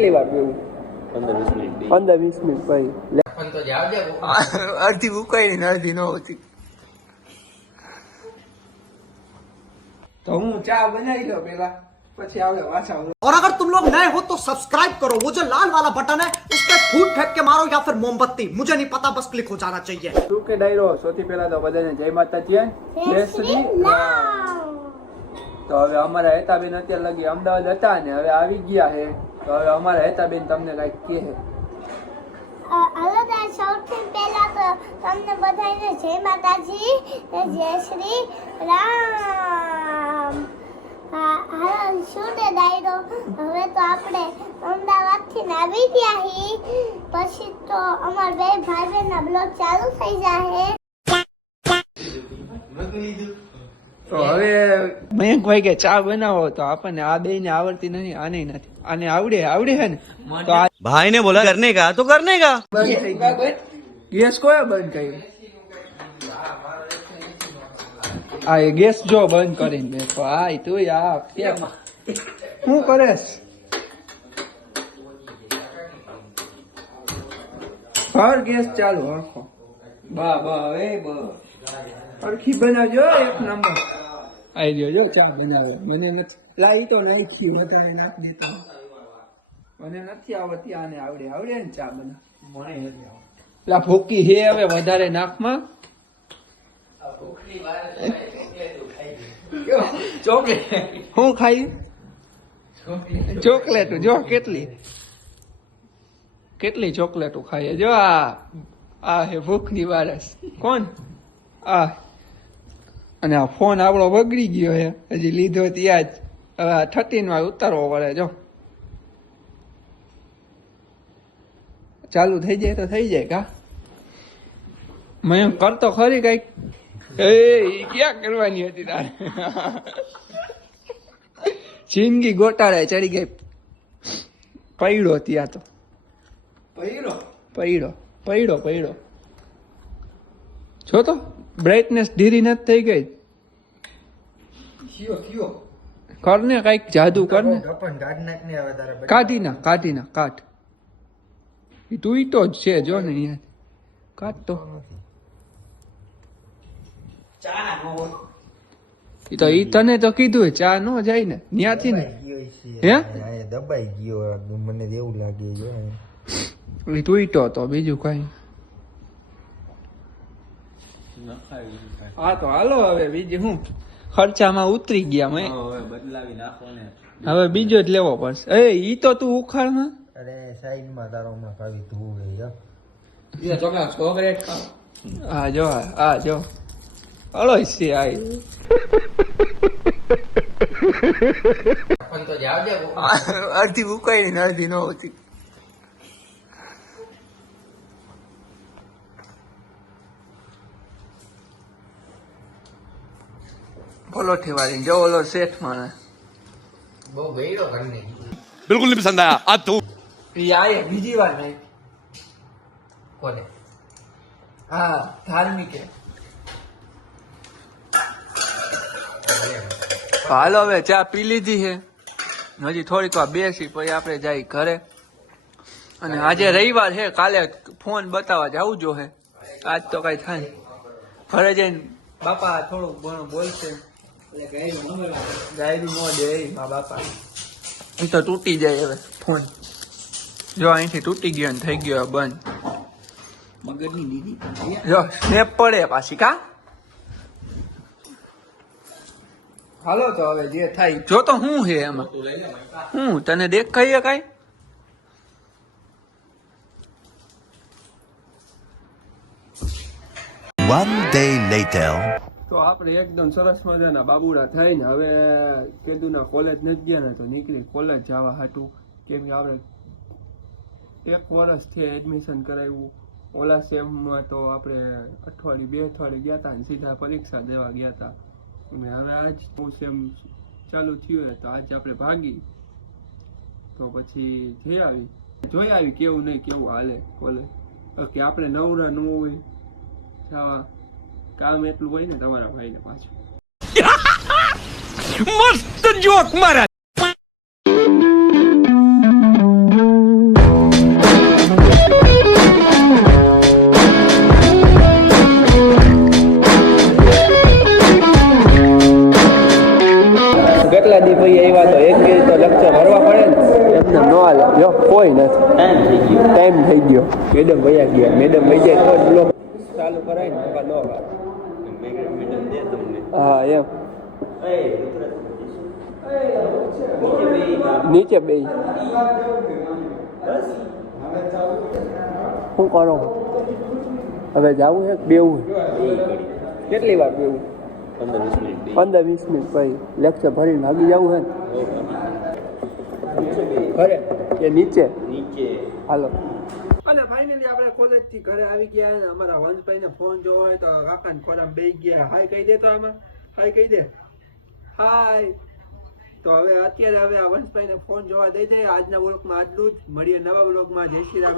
કેટલી વાર બેવું? 15-20 મિનિટ ભાઈ. અડધી ઉકાઈ ને અડધી ન હોતી. तो हूँ चा बनाई लो पहला પછી આવે વાછા. और अगर तुम लोग नए हो तो सब्सक्राइब करो, वो जो लाल वाला बटन है उस पे फूट फेंक के मारो या फिर मोमबत्ती, मुझे नहीं पता, बस क्लिक हो जाना चाहिए. શું કે ડાયરો સૌથી પહેલા તો બધાને જય માતાજી, જય શ્રી રામ. તો હવે અમારા હેતાબેન અત્યારે લગી અમદાવાદ હતા ને હવે આવી ગયા છે. તો હવે અમારા હેતાબેન તમને કઈક કહે. હાલો તો સૌથી પહેલા તો તમને બધાને જય માતાજી જય શ્રી રામ. હાલો શું તે ડાયરો, હવે તો આપણે અમદાવાદથી આવી ગયા હી, પછી તો અમાર બે ભાઈ બહેનના બ્લોગ ચાલુ થઈ જાહે. તો હવે મયંકભાઈ કે ચા બનાવો તો આપણને આ બે ને આવડતી નથી, આને નથી, આને આવડે છે ને. તો भाई ने बोला करने का तो करने का. ગેસ કોઈ બંધ કર્યું? આ એ ગેસ જો બંધ કરીને બેઠો. આ તું આ શું કરેશ? હર ગેસ ચાલુ આખો. બા એ સરખી બનાવજો એક નંબર. આઈ ગયો જો ચા બનાવે. મને નથી લાઈ તો નાખી વધારે નાખી તો મને નથી આવડતી, આને આવડે ને ચા બનાવ. મને નથી આવડતી. લા ભૂકી હે હવે વધારે નાખમાં. ચોકલેટ હું ખાઈ? ચોકલેટ જો કેટલી ચોકલેટો ખાઈએ. જો આ હે ભૂખની વારસ. કોણ? આ અને આ ફોન આપણો બગડી ગયો હે, હજી લીધો ત્યાં જ. હવે 13 માં ઉતારવો પડે. જો ચાલુ થઈ જાય તો થઈ જાય. કા મેં કરતો ખરી કઈક. એ ક્યાં કરવાની હતી તારે? જિંદગી ગોટાળે ચડી ગઈ. પૈડો ત્યાં તો પૈડો જો તો બ્રાઇટનેસ ધીરી નથી થઈ ગઈ. કરને કઈક જાદુ કરને. કાઢી ના કાઢ. તું ઈટો જ છે જો ને અહીંયા. કાઢ તો તો ઈ તને તો કીધું ચા નો જાય ને ન્યાથી ને. હે દબાઈ ગયો મને એવું લાગે છે. તું ઈટો તો બીજું કઈ. હા તો હાલો હવે બીજું હું ખર્ચામાં ઉતરી ગયા મેં. બદલાવી નાખો ને. હવે બીજો જ લેવો પડશે. એ ઈ તો તું ઉખાડમાં. અરે સાઈડ માં તારો હમણાં ભાવી ધોવે ચોકલેટ આ જો હલો છે આ અડધી ઉકાઈ ને અડધી ન હોતી. પલોઠી વાળી જો ઓલો શેઠ માણે બહુ ગઈડો કરને. बिल्कुल नहीं पसंद आया आज तू. આયે બીજી વાર નહીં કોને. હા ધાર્મિક. હાલો હવે ચા પી લીધી છે, હજી થોડીક વાર બેસી પછી આપણે જાય ઘરે. અને આજે રવિવાર છે, કાલે ફોન બતાવવા જવું જોઈએ. આજ તો કઈ થાય ઘરે જઈને બાપા થોડુંક ઘણું બોલશે. ગાયરું ન દે મા બાપા. એ તો તૂટી જાય હવે ફોન. જો અહીંથી તૂટી ગયો ને થઈ ગયો બંધ. મગજની દીદી જો સ્નેપ પડે પાછી. કા હાલો તો હવે જે થાય જો. તો હું હે એમાં હું તને દેખાય કઈ? One day later. તો આપણે એકદમ સરસ મજાના બાબુડા થઈને હવે કેદુના કોલેજ નથી ગયા ને તો નીકળી કોલેજ જવા હાટું. કેમ કે આપણે 1 વર્ષથી એડમિશન કરાવ્યું. ઓલા સેમમાં તો આપણે અઠવાડિયું 2 અઠવાડિયું ગયા હતા ને સીધા પરીક્ષા દેવા ગયા હતા. અને હવે આજ નવું સેમ ચાલુ થયું હોય તો આજે આપણે ભાગી. તો પછી જોઈ આવી કેવું નહીં કેવું હાલે કોલેજ. કે આપણે નવરા ન હોય જવા. કામ એટલું હોય ને તમારા ભાઈને પાછું. मस्त जोक मारा. હાલે જો કોઈ નથી ટાઈમ થઈ ગયો મેડમ વયા ગયા મેડમ વહી જાય તો જ બ્લોગ ચાલુ કરાય ને ન આવે હા એમ નીચે બે શું કરો હવે જવું છે બેવું કેટલી વાર બેવું 15-20 મિનિટ પછી લેક્ચર ભરીને ભાગી જવું છે ને ઘરે કે નીચે હાલો અને ફાઇનલી આપણે કોલેજ થી ઘરે આવી ગયા અને અમારા વંશભાઈ ને ફોન જોવો હોય તો કાકા ને ખોરામાં બેસી ગયા હાય કહી દે તો આમાં હાય કહી દે હાય તો હવે અત્યારે આ વંશભાઈ ને ફોન જોવા દઈ દઈએ આજના બ્લોગમાં આટલું જ મળીએ નવા બ્લોગમાં જય શ્રી રામ